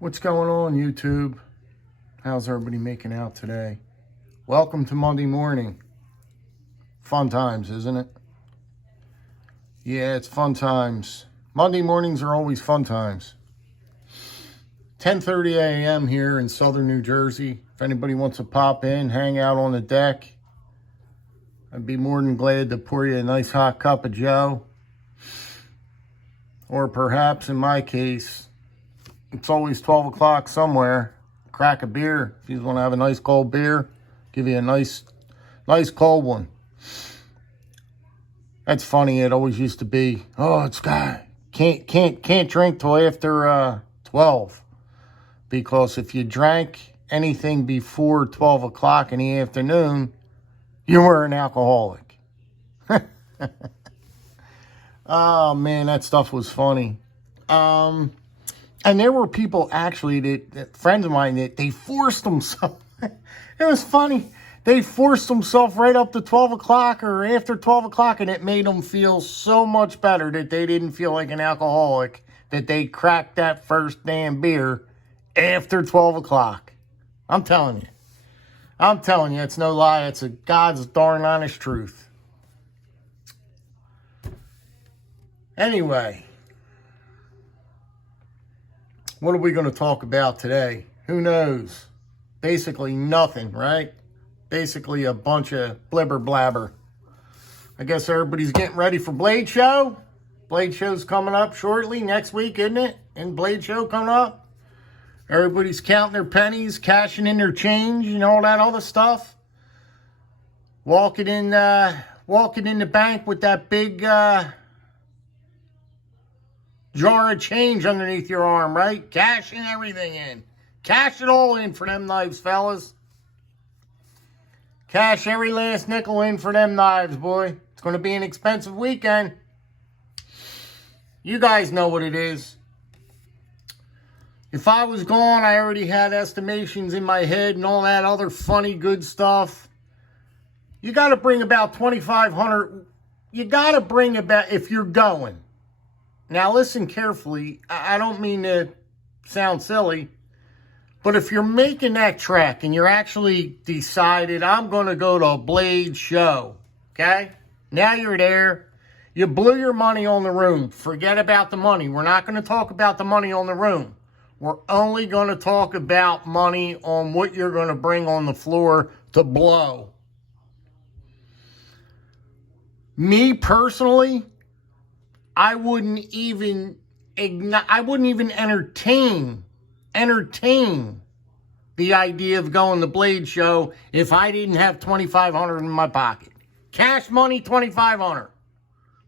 What's going on, YouTube? How's everybody making out today? Welcome to Monday morning. Fun times, isn't it? Yeah, it's fun times. Monday mornings are always fun times. 10:30 a.m. here in southern New Jersey. If anybody wants to pop in, hang out on the deck, I'd be more than glad to pour you a nice hot cup of joe. Or perhaps, in my case, it's always 12 o'clock somewhere. Crack a beer. If you want to have a nice cold beer, give you a nice cold one. That's funny. It always used to be, oh, it's can't drink till after 12. Because if you drank anything before 12 o'clock in the afternoon, you were an alcoholic. Oh, man, that stuff was funny. And there were people actually, that friends of mine, that they forced themselves. It was funny. They forced themselves right up to 12 o'clock or after 12 o'clock, and it made them feel so much better that they didn't feel like an alcoholic, that they cracked that first damn beer after 12 o'clock. I'm telling you, it's no lie. It's a God's darn honest truth. Anyway, what are we going to talk about today? Who knows? Basically nothing, right? Basically a bunch of blibber blabber. I guess everybody's getting ready for Blade Show. Blade Show's coming up shortly, next week, isn't it? And Blade Show coming up. Everybody's counting their pennies, cashing in their change, and all that other stuff. Walking in the bank with that big jar of change underneath your arm, right? Cashing everything in. Cash it all in for them knives, fellas. Cash every last nickel in for them knives, boy. It's going to be an expensive weekend. You guys know what it is. If I was gone, I already had estimations in my head and all that other funny, good stuff. You got to bring about $2,500. You got to bring about, if you're going. Now, listen carefully. I don't mean to sound silly, but if you're making that trek and you're actually decided, I'm going to go to a Blade Show, okay? Now you're there. You blew your money on the room. Forget about the money. We're not going to talk about the money on the room. We're only going to talk about money on what you're going to bring on the floor to blow. Me personally, I wouldn't even entertain the idea of going to Blade Show if I didn't have $2,500 in my pocket. Cash money, $2,500.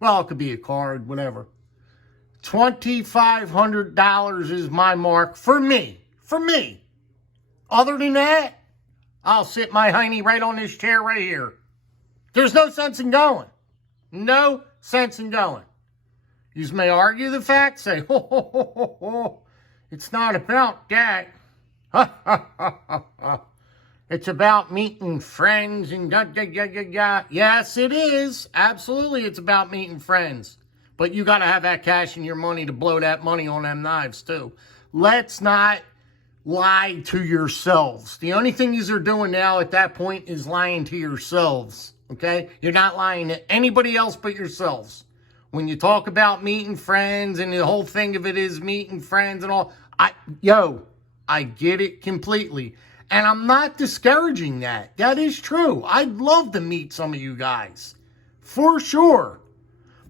Well, it could be a card, whatever. $2,500 is my mark for me. For me. Other than that, I'll sit my hiney right on this chair right here. There's no sense in going. No sense in going. You may argue the fact, say, it's not about that. It's about meeting friends and Yes, it is. Absolutely, it's about meeting friends. But you got to have that cash in your money to blow that money on them knives, too. Let's not lie to yourselves. The only thing you're doing now at that point is lying to yourselves, okay? You're not lying to anybody else but yourselves. When you talk about meeting friends and the whole thing of it is meeting friends and all, I get it completely. And I'm not discouraging that. That is true. I'd love to meet some of you guys, for sure.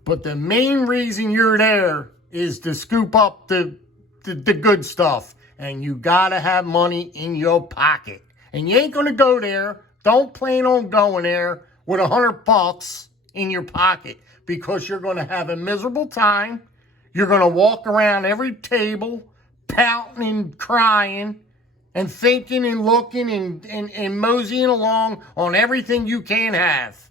But the main reason you're there is to scoop up the good stuff. And you got to have money in your pocket. And you ain't going to go there. Don't plan on going there with $100 in your pocket. Because you're going to have a miserable time. You're going to walk around every table pouting and crying and thinking and looking and moseying along on everything you can have.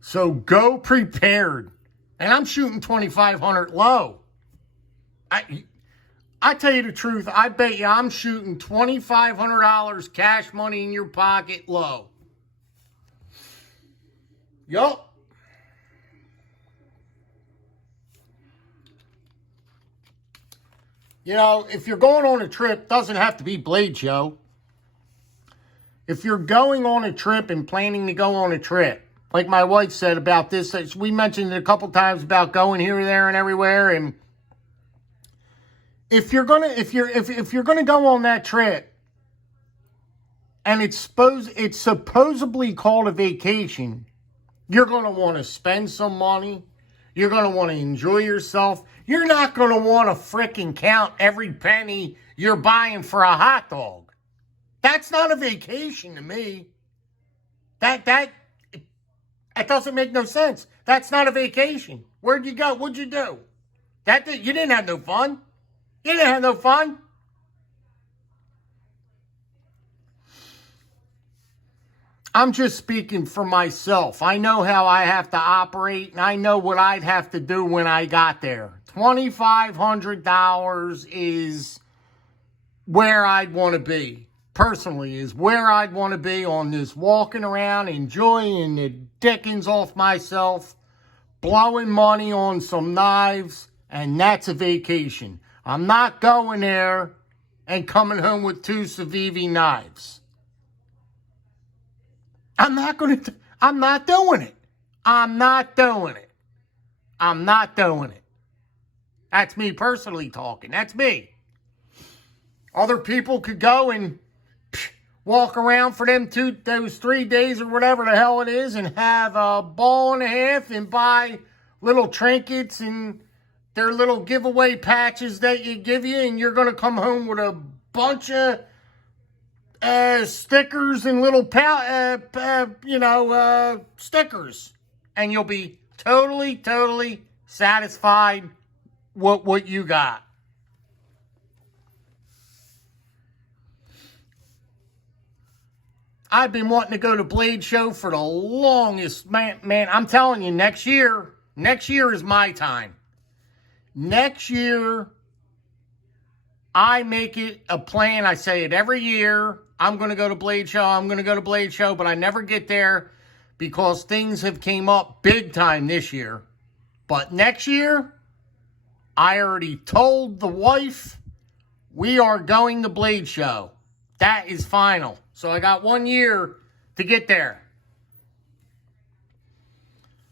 So go prepared. And I'm shooting $2,500 low. I tell you the truth, I bet you I'm shooting $2,500 cash money in your pocket low. Yup. You know, if you're going on a trip, doesn't have to be Blade Show. If you're going on a trip and planning to go on a trip, like my wife said about this, we mentioned it a couple times about going here, there, and everywhere. And if you're gonna go on that trip, and it's supposedly called a vacation, you're gonna want to spend some money. You're gonna want to enjoy yourself. You're not gonna want to frickin' count every penny you're buying for a hot dog. That's not a vacation to me. That doesn't make no sense. That's not a vacation. Where'd you go? What'd you do? You didn't have no fun. You didn't have no fun. I'm just speaking for myself. I know how I have to operate, and I know what I'd have to do when I got there. $2,500 is where I'd want to be. Personally, is where I'd want to be on this walking around, enjoying the dickens off myself, blowing money on some knives, and that's a vacation. I'm not going there and coming home with 2 Civivi knives. I'm not doing it. I'm not doing it. I'm not doing it. That's me personally talking. That's me. Other people could go and walk around for those 3 days or whatever the hell it is and have a ball and a half and buy little trinkets and their little giveaway patches that you give you, and you're going to come home with a bunch of stickers and little stickers, and you'll be totally satisfied with what you got. I've been wanting to go to Blade Show for the longest, man, I'm telling you, next year is my time. Next year, I make it a plan. I say it every year. I'm going to go to Blade Show, but I never get there because things have came up big time this year. But next year, I already told the wife we are going to Blade Show. That is final. So I got 1 year to get there.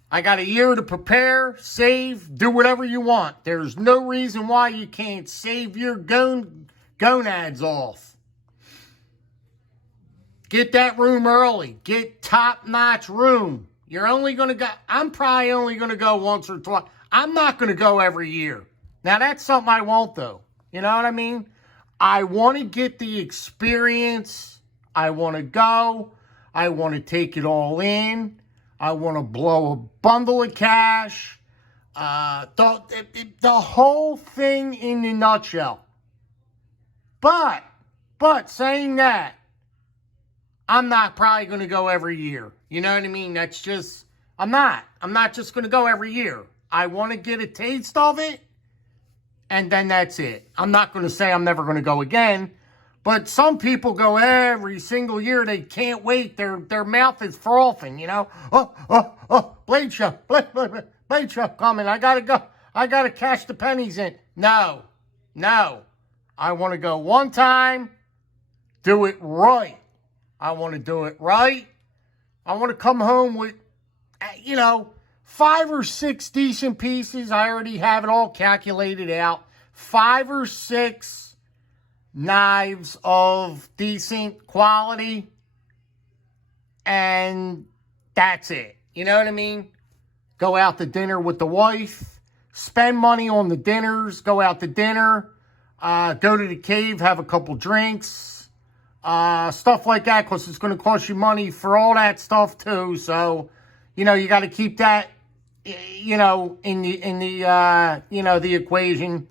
I got a year to prepare, save, do whatever you want. There's no reason why you can't save your gonads off. Get that room early. Get top-notch room. I'm probably only going to go once or twice. I'm not going to go every year. Now, that's something I won't, though. You know what I mean? I want to get the experience. I want to go. I want to take it all in. I want to blow a bundle of cash. The whole thing in a nutshell. But saying that, I'm not probably going to go every year. You know what I mean? I'm not just going to go every year. I want to get a taste of it, and then that's it. I'm not going to say I'm never going to go again, but some people go every single year. They can't wait. Their mouth is frothing, you know. Blade Show coming. I got to go. I got to cash the pennies in. No. I want to go one time, do it right. I want to do it right. I want to come home with, 5 or 6 decent pieces. I already have it all calculated out. 5 or 6 knives of decent quality. And that's it. You know what I mean? Go out to dinner with the wife. Spend money on the dinners. Go out to dinner. Go to the cave. Have a couple drinks. Stuff like that, because it's going to cost you money for all that stuff too. So, you got to keep that, in the equation.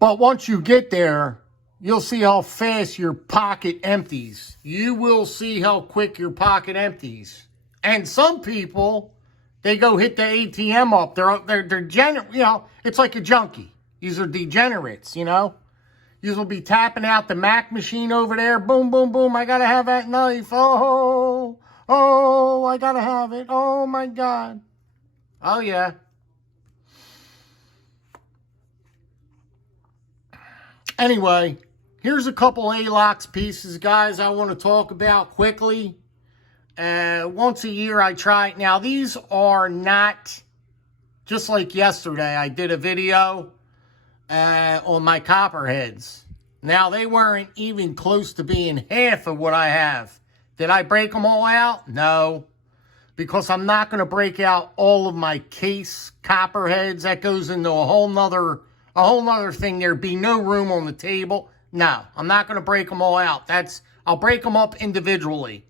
But once you get there, you'll see how fast your pocket empties. You will see how quick your pocket empties. And some people, they go hit the ATM up. They're it's like a junkie. These are degenerates, You will be tapping out the Mac machine over there. Boom, boom, boom. I got to have that knife. Oh, I got to have it. Oh, my God. Oh, yeah. Anyway, here's a couple A-locks pieces, guys, I want to talk about quickly. Once a year I try it. Now, these are not, just like yesterday, I did a video on my copperheads. Now, they weren't even close to being half of what I have. Did I break them all out? No. Because I'm not going to break out all of my case copperheads. That goes into a whole nother thing. There'd be no room on the table. No, I'm not going to break them all out. I'll break them up individually.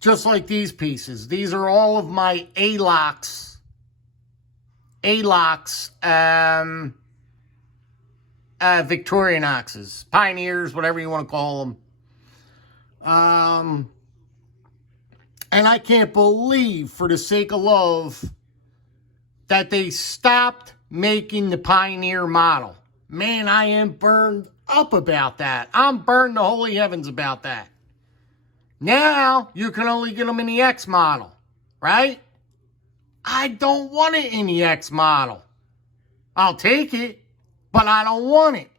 Just like these pieces. These are all of my A-locks. Victorinoxes, Pioneers, whatever you want to call them. And I can't believe, for the sake of love, that they stopped making the Pioneer model. Man, I am burned up about that. I'm burned to holy heavens about that. Now, you can only get them in the X model, right? I don't want it in the X model. I'll take it, but I don't want it.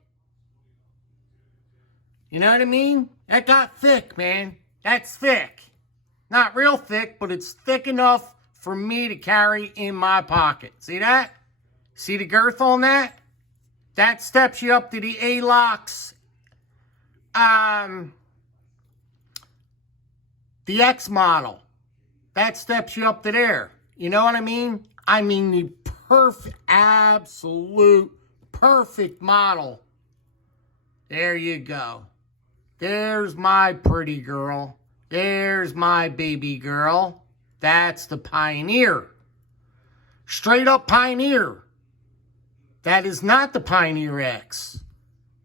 You know what I mean? That got thick, man. That's thick. Not real thick, but it's thick enough for me to carry in my pocket. See that? See the girth on that? That steps you up to the A-locks. The X model. That steps you up to there. You know what I mean? I mean the perfect, absolute, perfect model. There you go. There's my pretty girl. There's my baby girl. That's the Pioneer. Straight up Pioneer. That is not the Pioneer X.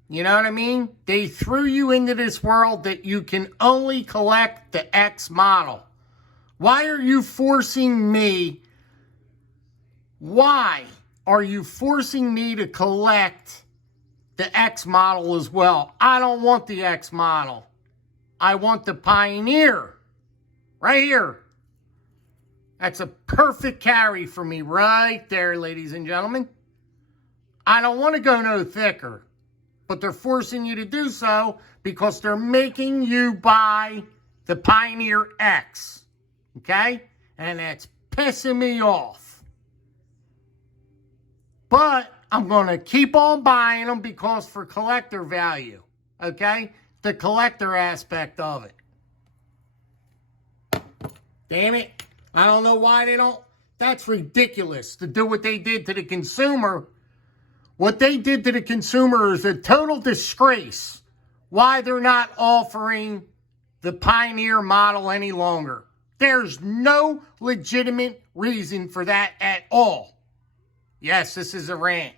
You know what I mean? They threw you into this world that you can only collect the X model. Why are you forcing me? Why are you forcing me to collect the X model as well? I don't want the X model. I want the Pioneer. Right here. That's a perfect carry for me right there, ladies and gentlemen. I don't want to go no thicker. But they're forcing you to do so because they're making you buy the Pioneer X. Okay? And that's pissing me off. But I'm going to keep on buying them because for collector value. Okay? The collector aspect of it. Damn it. I don't know why they don't. That's ridiculous to do what they did to the consumer. What they did to the consumer is a total disgrace. Why they're not offering the Pioneer model any longer. There's no legitimate reason for that at all. Yes, this is a rant.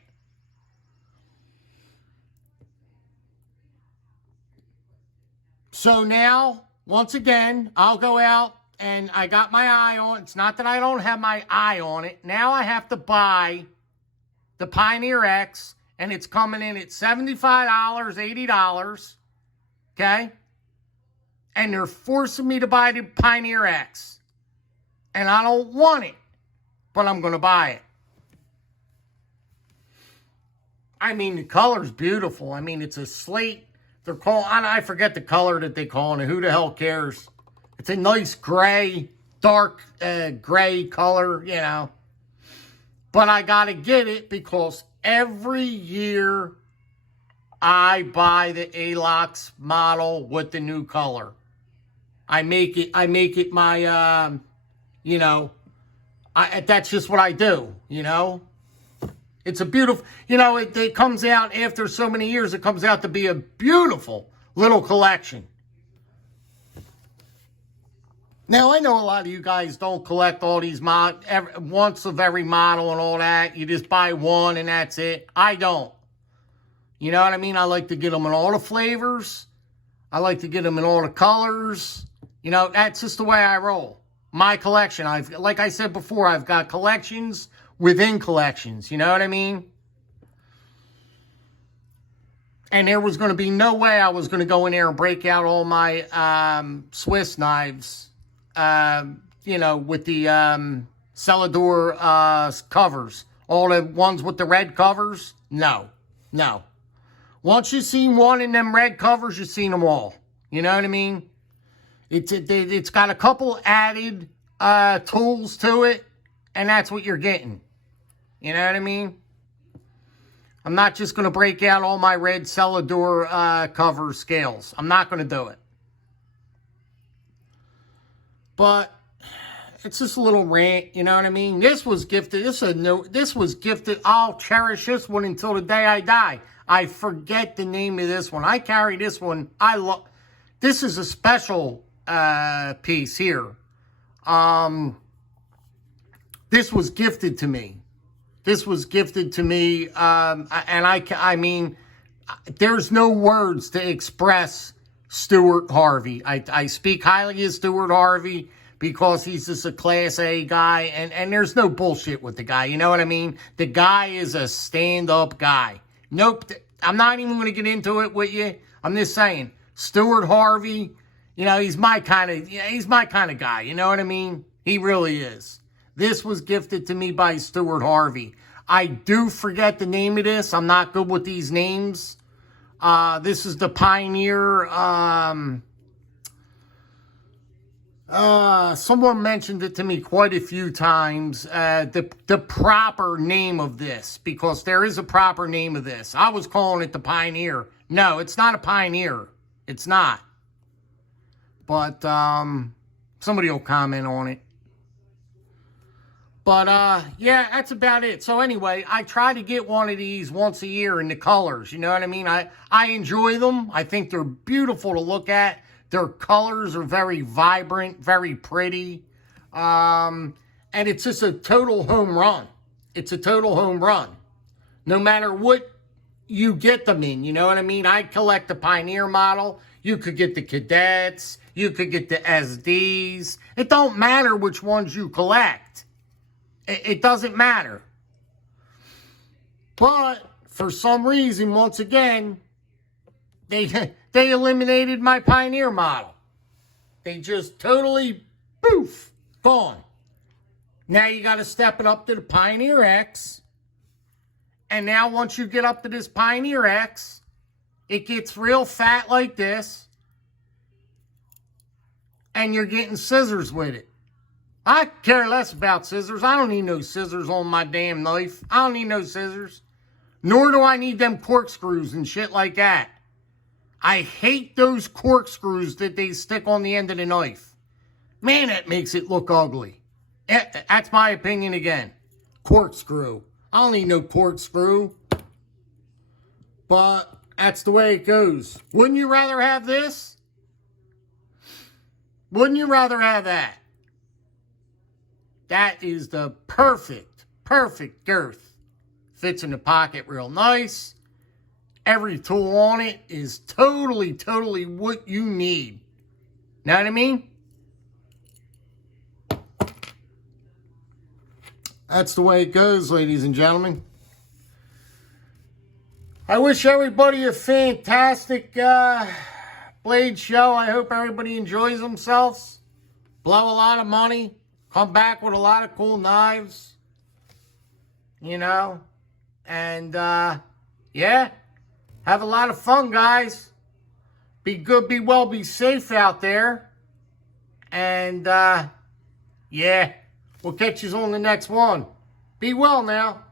So now, once again, I'll go out and I got my eye on it. It's not that I don't have my eye on it. Now I have to buy the Pioneer X, and it's coming in at $75, $80, okay? And they're forcing me to buy the Pioneer X. And I don't want it, but I'm going to buy it. I mean, the color's beautiful. I mean, it's a slate. They're calling, I forget the color that they call it. Who the hell cares? It's a nice gray, dark gray color, you know. But I got to get it because every year I buy the A-locks model with the new color. I make it my, you know, that's just what I do, you know. It's a beautiful, you know, it comes out after so many years, it comes out to be a beautiful little collection. Now, I know a lot of you guys don't collect all these once of every model and all that. You just buy one and that's it. I don't. You know what I mean? I like to get them in all the flavors. I like to get them in all the colors. You know, that's just the way I roll. My collection. Like I said before, I've got collections within collections. You know what I mean? And there was going to be no way I was going to go in there and break out all my Swiss knives. You know, with the Celador covers. All the ones with the red covers? No. No. Once you've seen one in them red covers, you've seen them all. You know what I mean? It's got a couple added tools to it, and that's what you're getting. You know what I mean? I'm not just going to break out all my red Celador cover scales. I'm not going to do it. But it's just a little rant, you know what I mean? This was gifted. This was gifted. I'll cherish this one until the day I die. I forget the name of this one. I carry this one. This is a special piece here. This was gifted to me. This was gifted to me, and I mean, there's no words to express Stuart Harvey. I speak highly of Stuart Harvey because he's just a Class A guy, and there's no bullshit with the guy, you know what I mean? The guy is a stand-up guy. Nope, I'm not even going to get into it with you. I'm just saying, Stuart Harvey, you know, he's my kind of guy, you know what I mean? He really is. This was gifted to me by Stuart Harvey. I do forget the name of this. I'm not good with these names. This is the Pioneer. Someone mentioned it to me quite a few times. The proper name of this, because there is a proper name of this. I was calling it the Pioneer. No, it's not a Pioneer. It's not. But somebody will comment on it. But, yeah, that's about it. So, anyway, I try to get one of these once a year in the colors. You know what I mean? I enjoy them. I think they're beautiful to look at. Their colors are very vibrant, very pretty. And it's just a total home run. It's a total home run. No matter what you get them in, you know what I mean? I collect the Pioneer model. You could get the Cadets. You could get the SDs. It don't matter which ones you collect. It doesn't matter. But for some reason, once again, they eliminated my Pioneer model. They just totally, poof, gone. Now you got to step it up to the Pioneer X. And now once you get up to this Pioneer X, it gets real fat like this. And you're getting scissors with it. I care less about scissors. I don't need no scissors on my damn knife. I don't need no scissors. Nor do I need them corkscrews and shit like that. I hate those corkscrews that they stick on the end of the knife. Man, that makes it look ugly. That's my opinion again. Corkscrew. I don't need no corkscrew. But that's the way it goes. Wouldn't you rather have this? Wouldn't you rather have that? That is the perfect girth. Fits in the pocket real nice. Every tool on it is totally what you need. Know what I mean? That's the way it goes, ladies and gentlemen. I wish everybody a fantastic Blade show. I hope everybody enjoys themselves. Blow a lot of money. Come back with a lot of cool knives. You know. And, yeah. Have a lot of fun, guys. Be good, be well, be safe out there. And, yeah. We'll catch you on the next one. Be well now.